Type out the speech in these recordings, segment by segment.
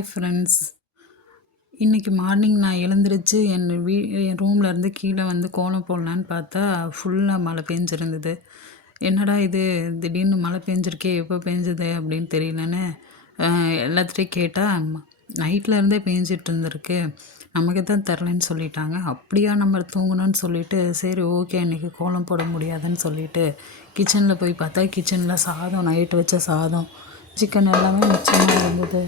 Hi friends. இன்றைக்கி morning நான் எழுந்திரிச்சு என் ரூம்லேருந்து கீழே வந்து கோலம் போடலான்னு பார்த்தா ஃபுல்லாக மழை பெஞ்சிருந்தது. என்னடா இது திடீர்னு மழை பெஞ்சிருக்கே, எப்போ பெஞ்சுது அப்படின்னு தெரியலன்னு எல்லாத்துட்டையும் கேட்டால் நைட்டில் இருந்தே பெஞ்சிட்டு இருந்திருக்கு, நமக்கு தான் தெரிலன்னு சொல்லிட்டாங்க. அப்படியா நம்ம தூங்கணும்னு சொல்லிட்டு சரி ஓகே இன்றைக்கி கோலம் போட முடியாதுன்னு சொல்லிட்டு கிச்சனில் போய் பார்த்தா கிச்சனில் சாதம், நைட்டு வச்ச சாதம், சிக்கன் எல்லாமே மிச்சமாக இருந்தது.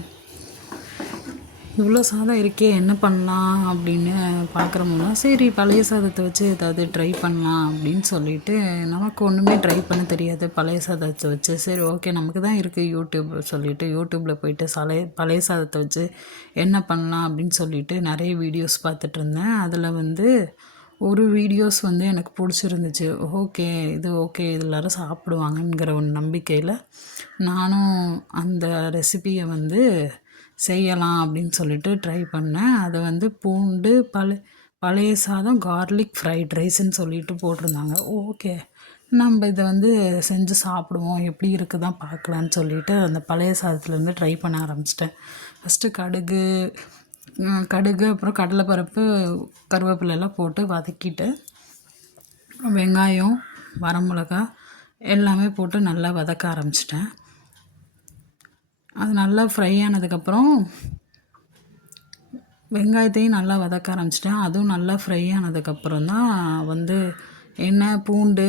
இவ்வளோ சாதம் இருக்கே என்ன பண்ணலாம் அப்படின்னு பார்க்குறோம்னா சரி பழைய சாதத்தை வச்சு ஏதாவது ட்ரை பண்ணலாம் அப்படின்னு சொல்லிட்டு, நமக்கு ஒன்றுமே ட்ரை பண்ண தெரியாது பழைய சாதத்தை வச்சு. சரி ஓகே நமக்கு தான் இருக்குது யூடியூப் சொல்லிவிட்டு யூடியூப்பில் போயிட்டு பழைய சாதத்தை வச்சு என்ன பண்ணலாம் அப்படின்னு சொல்லிட்டு நிறைய வீடியோஸ் பார்த்துட்டு இருந்தேன். அதில் வந்து ஒரு வீடியோஸ் வந்து எனக்கு பிடிச்சிருந்துச்சு. ஓகே இது ஓகே இது எல்லோரும் சாப்பிடுவாங்கங்கிற ஒரு நம்பிக்கையில் நானும் அந்த ரெசிபியை வந்து செய்யலாம் அப்படின்னு சொல்லிட்டு ட்ரை பண்ணேன். அதை வந்து பூண்டு பழைய சாதம் கார்லிக் ஃப்ரைட் ரைஸ்ன்னு சொல்லிட்டு போட்டிருந்தாங்க. ஓகே நம்ம இதை வந்து செஞ்சு சாப்பிடுவோம், எப்படி இருக்குதான் பார்க்கலான்னு சொல்லிட்டு அந்த பழைய சாதத்துலேருந்து ட்ரை பண்ண ஆரம்பிச்சிட்டேன். ஃபஸ்ட்டு கடுகு அப்புறம் கடலைப்பருப்பு, கருவேப்பிலெல்லாம் போட்டு வதக்கிட்டு வெங்காயம், வரமிளகா எல்லாமே போட்டு நல்லா வதக்க ஆரம்பிச்சிட்டேன். அது நல்லா ஃப்ரை ஆனதுக்கப்புறம் வெங்காயத்தையும் நல்லா வதக்க ஆரம்பிச்சிட்டேன். அதுவும் நல்லா ஃப்ரை ஆனதுக்கப்புறம் தான் வந்து எண்ணெய், பூண்டு,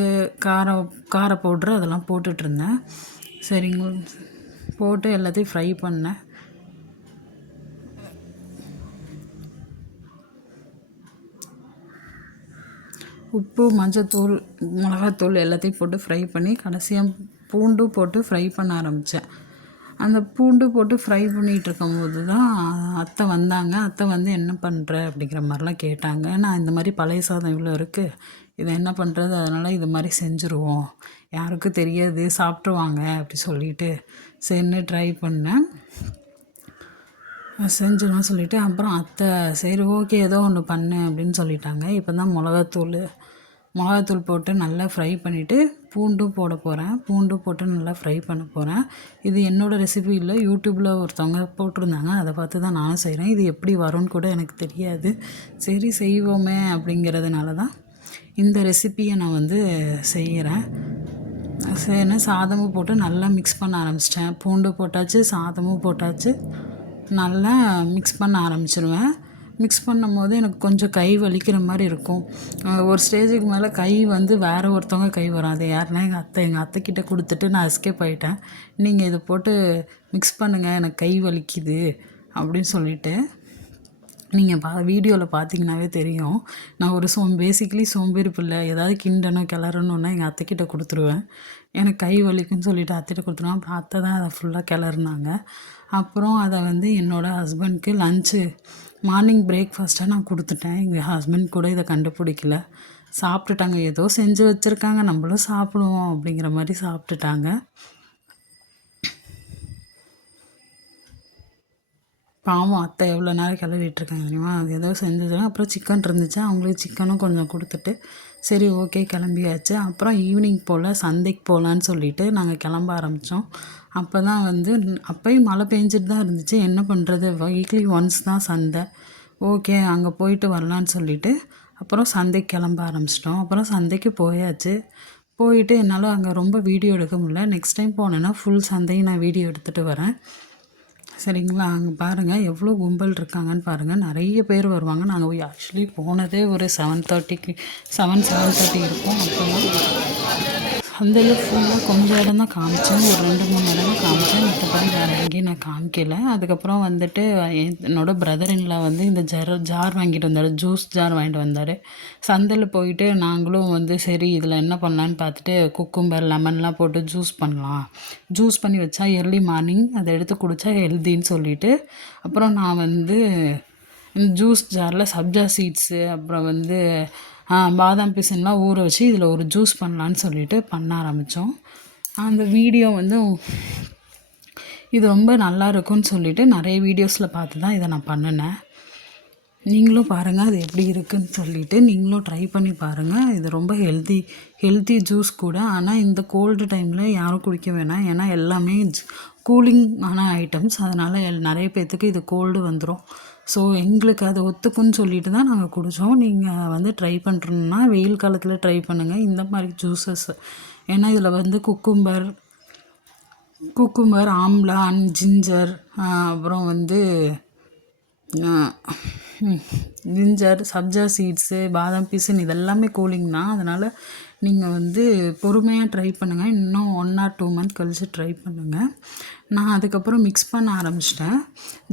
கார பவுட்ரு அதெல்லாம் போட்டுட்ருந்தேன். சரிங்க போட்டு எல்லாத்தையும் ஃப்ரை பண்ணேன். உப்பு, மஞ்சத்தூள், மிளகாத்தூள் எல்லாத்தையும் போட்டு ஃப்ரை பண்ணி கடைசியாக பூண்டு போட்டு ஃப்ரை பண்ண ஆரம்பித்தேன். அந்த பூண்டு போட்டு ஃப்ரை பண்ணிகிட்ருக்கும்போது தான் அத்தை வந்தாங்க. அத்தை வந்து என்ன பண்ணுற அப்படிங்கிற மாதிரிலாம் கேட்டாங்க. நான் இந்த மாதிரி பழைய சாதம் இவ்வளோ இருக்குது, இதை என்ன பண்ணுறது, அதனால் இது மாதிரி செஞ்சுருவோம், யாருக்கும் தெரியாது சாப்பிட்ருவாங்க அப்படி சொல்லிட்டு சரின்னு ட்ரை பண்ணேன். செஞ்சிடலாம் சொல்லிவிட்டு அப்புறம் அத்தை சரி ஓகே ஏதோ ஒன்று பண்ணு அப்படின்னு சொல்லிட்டாங்க. இப்போ தான் மிளகாத்தூள் போட்டு நல்லா ஃப்ரை பண்ணிவிட்டு பூண்டும் போட போகிறேன். பூண்டு போட்டு நல்லா ஃப்ரை பண்ண போகிறேன். இது என்னோடய ரெசிபி இல்லை, யூடியூப்பில் ஒருத்தவங்க போட்டிருந்தாங்க, அதை பார்த்து தான் நானும் செய்கிறேன். இது எப்படி வரும்னு கூட எனக்கு தெரியாது. சரி செய்வோமே அப்படிங்கிறதுனால தான் இந்த ரெசிப்பியை நான் வந்து செய்கிறேன். சரின்னு சாதமும் போட்டு நல்லா மிக்ஸ் பண்ண ஆரம்பிச்சிட்டேன். பூண்டு போட்டாச்சு, சாதமும் போட்டாச்சு, நல்லா மிக்ஸ் பண்ண ஆரம்பிச்சிருவேன். மிக்ஸ் பண்ணும்போது எனக்கு கொஞ்சம் கை வலிக்கிற மாதிரி இருக்கும். ஒரு ஸ்டேஜுக்கு மேலே கை வந்து வேறு ஒருத்தவங்க கை வரும். அது யாருன்னா எங்கள் அத்தைக்கிட்ட கொடுத்துட்டு நான் எஸ்கேப் ஆகிட்டேன். நீங்கள் இதை போட்டு மிக்ஸ் பண்ணுங்கள், எனக்கு கை வலிக்குது அப்படின்னு சொல்லிவிட்டு. நீங்கள் வீடியோவில் பார்த்தீங்கன்னாவே தெரியும், நான் ஒரு பேசிக்கலி சோம்பேறி பிள்ளை. ஏதாவது கிண்டணும் கிளறணுன்னா எங்கள் அத்தைக்கிட்ட கொடுத்துருவேன். எனக்கு கை வலிக்குன்னு சொல்லிவிட்டு அத்தைகிட்ட கொடுத்துருவேன். அப்புறம் அத்தை தான் அதை ஃபுல்லாக கிளறுனாங்க. அப்புறம் அதை வந்து என்னோடய ஹஸ்பண்ட்க்கு லன்ச்சு மார்னிங் பிரேக்ஃபாஸ்ட்டாக நான் கொடுத்துட்டேன். எங்கள் ஹஸ்பண்ட் கூட இதை கண்டுபிடிக்கல, சாப்பிட்டுட்டாங்க. ஏதோ செஞ்சு வச்சுருக்காங்க நம்மளும் சாப்பிடுவோம் அப்படிங்கிற மாதிரி சாப்பிட்டுட்டாங்க. பாவம் அத்தை எவ்வளோ நேரம் கிளறிட்டுருக்காங்க தெரியுமா. அது ஏதோ செஞ்சுதான். அப்புறம் சிக்கன் இருந்துச்சு, அவங்களுக்கு சிக்கனும் கொஞ்சம் கொடுத்துட்டு சரி ஓகே கிளம்பியாச்சு. அப்புறம் ஈவினிங் போல் சந்தைக்கு போகலான்னு சொல்லிவிட்டு நாங்கள் கிளம்ப ஆரம்பித்தோம். அப்போ தான் வந்து அப்போயும் மழை பெஞ்சிட்டு தான் இருந்துச்சு. என்ன பண்ணுறது, வீக்லி ஒன்ஸ் தான் சந்தை. ஓகே அங்கே போயிட்டு வரலான்னு சொல்லிவிட்டு அப்புறம் சந்தைக்கு கிளம்ப ஆரம்பிச்சிட்டோம். அப்புறம் சந்தைக்கு போயாச்சு. போயிட்டு என்னால் அங்கே ரொம்ப வீடியோ எடுக்க முடியல. நெக்ஸ்ட் டைம் போனேன்னா ஃபுல் சந்தையும் நான் வீடியோ எடுத்துகிட்டு வரேன். சரிங்களா. அங்கே பாருங்கள் எவ்வளோ கும்பல் இருக்காங்கன்னு பாருங்கள், நிறைய பேர் வருவாங்க. நாங்கள் ஆக்சுவலி போனதே ஒரு 7:30 இருக்கும். அப்போலாம் சந்தையில் ஃபுல்லாக கொஞ்சம் இடம் தான் காமிச்சேன், ஒரு 2-3 இடம் தான் காமிச்சேன், மற்றபடி வேறு எங்கேயும் நான் காமிக்கலை. அதுக்கப்புறம் வந்துட்டு என்னோடய பிரதர்-இன்-லா வந்து இந்த ஜார் வாங்கிட்டு வந்தார், ஜூஸ் ஜார் வாங்கிட்டு வந்தார். சந்தையில் போயிட்டு நாங்களும் வந்து சரி இதில் என்ன பண்ணலான்னு பார்த்துட்டு குக்கும்பர், லெமன்லாம் போட்டு ஜூஸ் பண்ணி வச்சா எர்லி மார்னிங் அதை எடுத்து குடித்தா ஹெல்த்தின்னு சொல்லிவிட்டு அப்புறம் நான் வந்து ஜூஸ் ஜாரில் சப்ஜா சீட்ஸு அப்புறம் வந்து பாதாம் பிசின்லாம் ஊற வச்சு இதில் ஒரு ஜூஸ் பண்ணலான்னு சொல்லிட்டு பண்ண ஆரம்பித்தோம். அந்த வீடியோ வந்து இது ரொம்ப நல்லா இருக்கும்னு சொல்லிவிட்டு நிறைய வீடியோஸில் பார்த்து தான் இதை நான் பண்ணினேன். நீங்களும் பாருங்கள் அது எப்படி இருக்குதுன்னு சொல்லிவிட்டு நீங்களும் ட்ரை பண்ணி பாருங்கள். இது ரொம்ப ஹெல்த்தி ஜூஸ் கூட. ஆனால் இந்த கோல்டு டைமில் யாரும் குடிக்க வேணாம், ஏன்னா எல்லாமே கூலிங்கான ஐட்டம்ஸ். அதனால் நிறைய பேர்த்துக்கு இது கோல்டு வந்துடும். ஸோ எங்களுக்கு அது ஒத்துக்குன்னு சொல்லிட்டு தான் நாங்கள் குடித்தோம். நீங்கள் வந்து ட்ரை பண்ணுறோன்னா வெயில் காலத்தில் ட்ரை பண்ணுங்கள் இந்த மாதிரி ஜூஸஸ். ஏன்னா இதில் வந்து குக்கும்பர், ஆம்லா அண்ட் ஜிஞ்சர், அப்புறம் வந்து ஜிஞ்சர், சப்ஜா சீட்ஸு, பாதாம் பீஸுன்னு இதெல்லாமே கூலிங் தான். அதனால் நீங்கள் வந்து பொறுமையாக ட்ரை பண்ணுங்கள். இன்னும் 1 or 2 month கழித்து ட்ரை பண்ணுங்கள். நான் அதுக்கப்புறம் மிக்ஸ் பண்ண ஆரம்பிச்சிட்டேன்.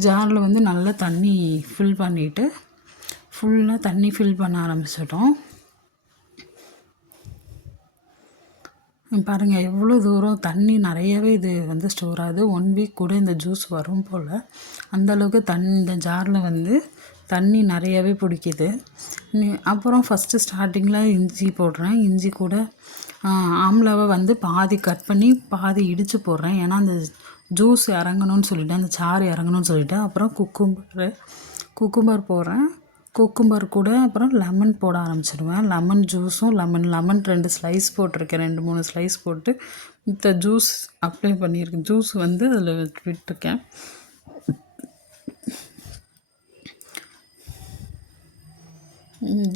ஜாரில் வந்து நல்லா தண்ணி ஃபில் பண்ணிவிட்டு ஃபுல்லாக தண்ணி ஃபில் பண்ண ஆரம்பிச்சிட்டோம். பாருங்கள் எவ்வளோ தூரம் தண்ணி நிறையவே இது வந்து ஸ்டோர் ஆகுது. 1 week கூட இந்த ஜூஸ் வரும் போல். அந்தளவுக்கு இந்த ஜாரில் வந்து தண்ணி நிறையவே பிடிக்குது. அப்புறம் ஃபஸ்ட்டு ஸ்டார்டிங்கில் இஞ்சி போடுறேன். இஞ்சி கூட ஆம்லாவை வந்து பாதி கட் பண்ணி பாதி இடித்து போடுறேன். ஏன்னா அந்த ஜூஸ் இறங்கணும்னு சொல்லிவிட்டு, அந்த சாறு இறங்கணும்னு சொல்லிவிட்டு. அப்புறம் குக்கும்பர் போடுறேன். குக்கும்பர் கூட அப்புறம் லெமன் போட ஆரம்பிச்சிடுவேன். லெமன் ஜூஸும் லெமன் 2 ஸ்லைஸ் போட்டிருக்கேன். 2-3 ஸ்லைஸ் போட்டு இந்த ஜூஸ் அப்ளை பண்ணியிருக்கேன். ஜூஸ் வந்து அதில் விட்டுருக்கேன்.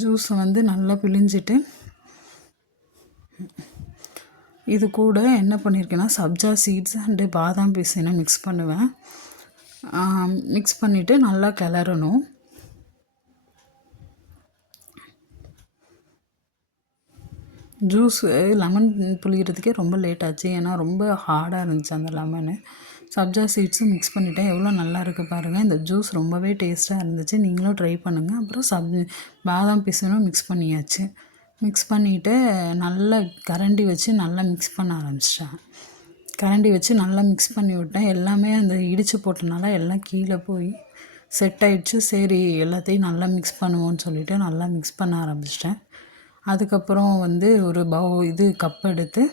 ஜூஸை வந்து நல்லா பிழிஞ்சிட்டு இது கூட என்ன பண்ணியிருக்கேன்னா சப்ஜா சீட்ஸ் அண்டு பாதாம் பீஸினை மிக்ஸ் பண்ணுவேன். மிக்ஸ் பண்ணிவிட்டு நல்லா கிளறணும். ஜூஸ் லெமன் புளிகிறதுக்கே ரொம்ப லேட் ஆச்சு. ஏன்னா ரொம்ப ஹார்டாக இருந்துச்சு அந்த லெமனு. சப்ஜா சீட்ஸும் மிக்ஸ் பண்ணிவிட்டேன். எவ்வளோ நல்லா இருக்குது பாருங்கள். இந்த ஜூஸ் ரொம்பவே டேஸ்ட்டாக இருந்துச்சு. நீங்களும் ட்ரை பண்ணுங்கள். அப்புறம் பாதாம் பீஸனும் மிக்ஸ் பண்ணியாச்சு. மிக்ஸ் பண்ணிவிட்டு நல்லா கரண்டி வச்சு நல்லா மிக்ஸ் பண்ண ஆரம்பிச்சிட்டேன். கரண்டி வச்சு நல்லா மிக்ஸ் பண்ணி விட்டேன். எல்லாமே அந்த இடித்து போட்டனால எல்லாம் கீழே போய் செட் ஆகிடுச்சு. சரி எல்லாத்தையும் நல்லா மிக்ஸ் பண்ணுவோன்னு சொல்லிவிட்டு நல்லா மிக்ஸ் பண்ண ஆரம்பிச்சிட்டேன். அதுக்கப்புறம் வந்து ஒரு கப் எடுத்து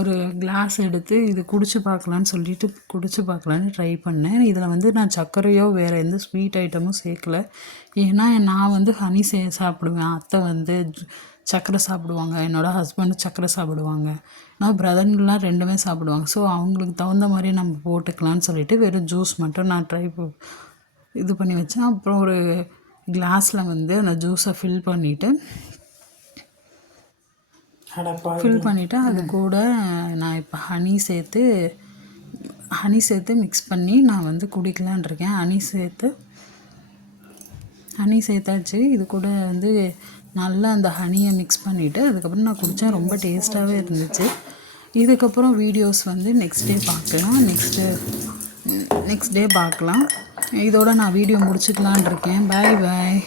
ஒரு கிளாஸ் எடுத்து இது குடிச்சு பார்க்கலான்னு சொல்லிட்டு குடிச்சு பார்க்கலான்னு ட்ரை பண்ணேன். இதில் வந்து நான் சர்க்கரையோ வேறு எந்த ஸ்வீட் ஐட்டமும் சேர்க்கல. ஏன்னா நான் வந்து ஹனி சாப்பிடுவேன். அத்தை வந்து சர்க்கரை சாப்பிடுவாங்க. என்னோடய ஹஸ்பண்டு சர்க்கரை சாப்பிடுவாங்க. நான் பிரதர்லாம் 2மே சாப்பிடுவாங்க. ஸோ அவங்களுக்கு தகுந்த மாதிரி நம்ம போட்டுக்கலான்னு சொல்லிவிட்டு வெறும் ஜூஸ் மட்டும் நான் இது பண்ணி வச்சேன். அப்புறம் ஒரு கிளாஸில் வந்து அந்த ஜூஸை ஃபில் பண்ணிவிட்டு அது கூட நான் இப்போ ஹனி சேர்த்து மிக்ஸ் பண்ணி நான் வந்து குடிக்கலான் இருக்கேன். ஹனி சேர்த்தாச்சு. இது கூட வந்து நல்லா அந்த ஹனியை மிக்ஸ் பண்ணிவிட்டு அதுக்கப்புறம் நான் குடித்தேன். ரொம்ப டேஸ்ட்டாகவே இருந்துச்சு. இதுக்கப்புறம் வீடியோஸ் வந்து நெக்ஸ்ட் டே பார்க்கலாம். இதோட நான் வீடியோ முடிச்சுக்கலான் இருக்கேன். பாய்.